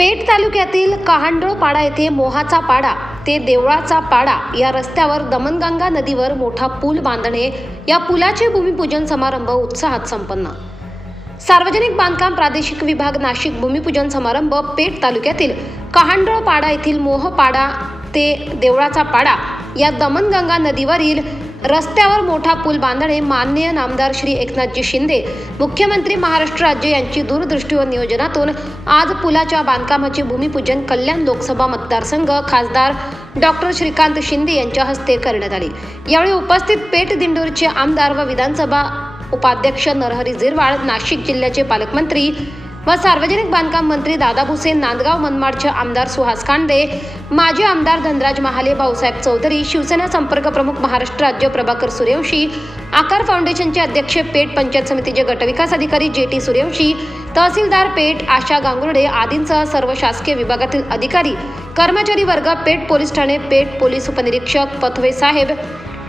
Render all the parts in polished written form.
पेठ तालुक्यातील कहांडळपाडा येथे मोहाचा पाडा ते देवळाचा पाडा या रस्त्यावर दमनगंगा नदीवर मोठा पूल बांधणे, या पुलाचे भूमिपूजन समारंभ उत्साहात संपन्न। सार्वजनिक बांधकाम प्रादेशिक विभाग नाशिक भूमिपूजन समारंभ पेठ तालुक्यातील कहांडळपाडा येथील मोहपाडा ते देवळाचा पाडा या दमनगंगा नदीवरील रस्त्यावर मोठा पूल बांधणे, माननीय नामदार श्री एकनाथजी शिंदे मुख्यमंत्री महाराष्ट्र राज्य यांची दूरदृष्टी व नियोजनातून आज पुलाच्या बांधकामाचे भूमिपूजन कल्याण लोकसभा मतदारसंघ खासदार डॉक्टर श्रीकांत शिंदे यांच्या हस्ते करण्यात आले। यावेळी उपस्थित पेठ दिंडोरीचे आमदार व विधानसभा उपाध्यक्ष नरहरी झिरवाळ, नाशिक जिल्ह्याचे पालकमंत्री व सार्वजनिक बांधकाम मंत्री दादा भुसे, नांदगाव मनमाडचे आमदार सुहास कांडे, माजी आमदार धनराज महाले, भाऊसाहेब चौधरी, शिवसेना संपर्क प्रमुख महाराष्ट्र राज्य प्रभाकर सूर्यवंशी, आकार फाउंडेशनचे अध्यक्ष पेठ, पंचायत समितीचे गटविकास अधिकारी जेटी सूर्यवंशी, तहसीलदार पेठ आशा गांगुर्डे आदींसह सर्व शासकीय विभागातील अधिकारी कर्मचारी वर्ग, पेठ पोलीस ठाणे, पेठ पोलीस उपनिरीक्षक पथवे साहेब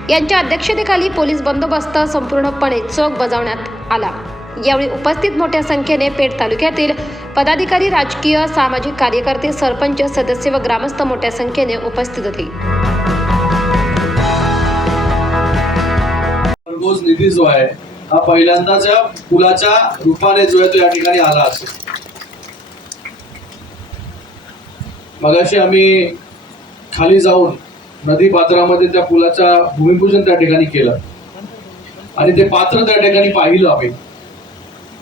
यांच्या अध्यक्षतेखाली पोलीस बंदोबस्त संपूर्णपणे चोख बजावण्यात आला। यावेळी उपस्थित मोठ्या संख्येने पेठ तालुक्यातील पदाधिकारी, राजकीय सामाजिक कार्यकर्ते, सरपंच, सदस्य व ग्रामस्थ मोठ्या संख्येने उपस्थित होते। भरघोस निधी जो आहे हा पहिल्यांदाच या पुलाच्या रूपाने जो आहे तो या ठिकाणी आला असेल। मगाशी आम्ही खाली जाऊन नदी पात्रामध्ये त्या पुलाचा भूमिपूजन त्या ठिकाणी केलं आणि ते पात्र त्या ठिकाणी पाहिलं आम्ही,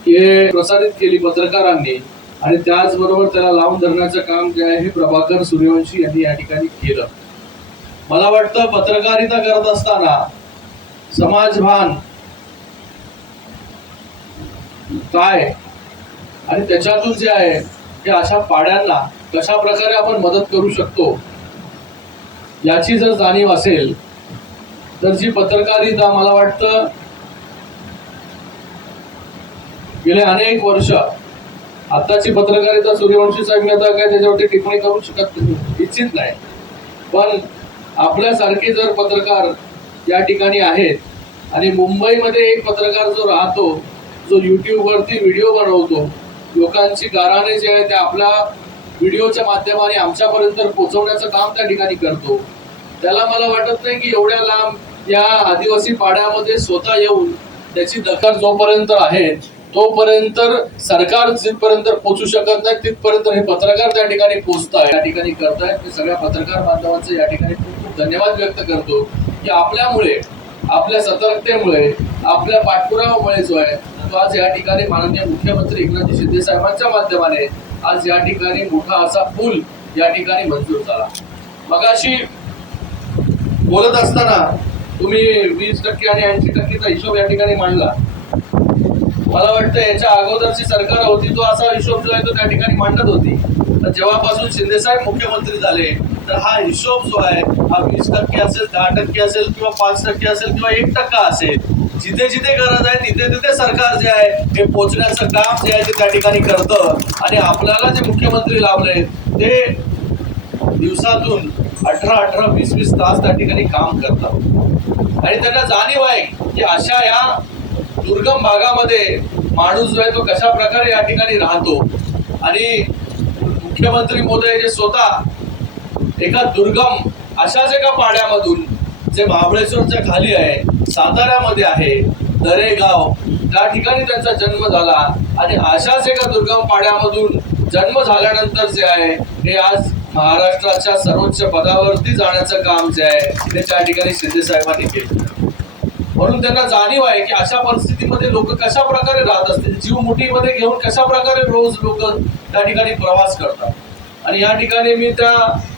हे प्रसारित केली पत्रकारांनी आणि त्याचबरोबर त्याला लावून धरण्याचं काम जे आहे हे प्रभाकर सूर्यवंशी यांनी या ठिकाणी केलं। मला वाटतं पत्रकारिता करत असताना समाजभान काय आणि त्याच्यातून जे आहे हे अशा पाड्यांना कशा प्रकारे आपण मदत करू शकतो याची जर जाणीव असेल तर जी पत्रकारिता मला वाटतं गेले अनेक वर्ष, आताची पत्रकारिता सूर्यवंशी साहेब मी आता काय त्याच्यावरती टिप्पणी करू शकत इच्छित नाही, पण आपल्यासारखे जर पत्रकार या ठिकाणी आहेत आणि मुंबईमध्ये एक पत्रकार जो राहतो, जो YouTube वरती व्हिडिओ बनवतो, लोकांची गाराणे जे आहे ते आपल्या व्हिडिओच्या माध्यमाने आमच्यापर्यंत पोहोचवण्याचं काम त्या ठिकाणी करतो, त्याला मला वाटत नाही की एवढ्या लांब या आदिवासी पाड्यामध्ये स्वतः येऊन त्याची दखल जोपर्यंत आहे तोपर्यंत सरकार जिथपर्यंत पोहोचू शकत नाही तिथपर्यंत हे पत्रकार त्या ठिकाणी पोहोचताय, या ठिकाणी करतायत। मी सगळ्या पत्रकार बांधवांचे या ठिकाणी खूप खूप धन्यवाद व्यक्त करतो की आपल्यामुळे, आपल्या सतर्कतेमुळे, आपल्या पाठपुराव्यामुळे जो आहे तो आज या ठिकाणी माननीय मुख्यमंत्री एकनाथजी शिंदे साहेबांच्या माध्यमाने आज या ठिकाणी मोठा असा पूल या ठिकाणी मंजूर झाला। मगाशी बोलत असताना तुम्ही 20% आणि 80%चा हिशोब या ठिकाणी मांडला। मला वाटतं याच्या अगोदरची सरकार होती तो असा हिशोब जो आहे तो त्या ठिकाणी मांडत होती, तर जेव्हापासून शिंदे साहेब मुख्यमंत्री झाले तर हा हिशोब जो आहे हा 20% असेल, 10% असेल किंवा 5% असेल किंवा 1% असेल, जिथे जिथे गरज आहे तिथे तिथे सरकार जे आहे हे पोहोचण्याचं काम जे आहे ते त्या ठिकाणी करतं आणि आपल्याला जे मुख्यमंत्री लावले ते दिवसातून 18-18, 20-20 तास त्या ठिकाणी काम करतात आणि त्यांना जाणीव आहे की अशा या दुर्गम भागामध्ये माणूस जो आहे तो कशा प्रकारे या ठिकाणी राहतो आणि मुख्यमंत्री महोदय जे स्वतः एका दुर्गम अशाच एका पाड्यामधून जे महाबळेश्वरच्या खाली आहे, साताऱ्यामध्ये आहे, दरेगाव त्या ठिकाणी त्यांचा जन्म झाला आणि अशाच एका दुर्गम पाड्यामधून जन्म झाल्यानंतर जे आहे हे आज महाराष्ट्राच्या सर्वोच्च पदावरती जाण्याचं काम जे आहे ते त्या ठिकाणी शिंदे साहेबांनी केलं। म्हणून त्यांना जाणीव आहे की अशा परिस्थितीमध्ये लोक कशा प्रकारे राहत असतील, जीव मुठीमध्ये घेऊन कशा प्रकारे रोज लोक त्या ठिकाणी प्रवास करतात आणि या ठिकाणी मी त्या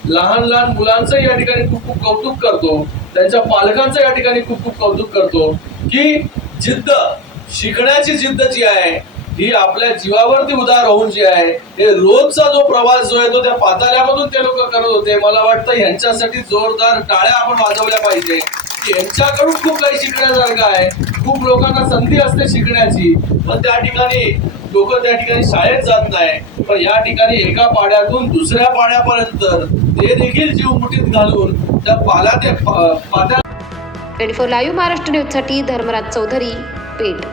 लहान लहान मुलांचं या ठिकाणी खूप खूप कौतुक करतो, त्यांच्या पालकांचं या ठिकाणी खूप खूप कौतुक करतो की जिद्द, शिकण्याची जिद्द जी आहे ही आपल्या जीवावरती उदार होऊन जी आहे हे रोजचा जो प्रवास जो आहे तो त्या पाताळ्यामधून ते लोक करत होते। मला वाटतं यांच्यासाठी जोरदार टाळ्या आपण वाजवल्या पाहिजे की यांच्याकडून खूप काही शिकण्यासारखं आहे। खूप लोकांना संधी असते शिकण्याची, पण त्या ठिकाणी लोक त्या ठिकाणी शाळेत जात नाही, पण या ठिकाणी एका पाड्यातून दुसऱ्या पाड्यापर्यंत ते देखील जीव मुठीत घालून त्या पात्या। 24 लाईव्ह महाराष्ट्र न्यूजसाठी धर्मराज चौधरी, पेठ।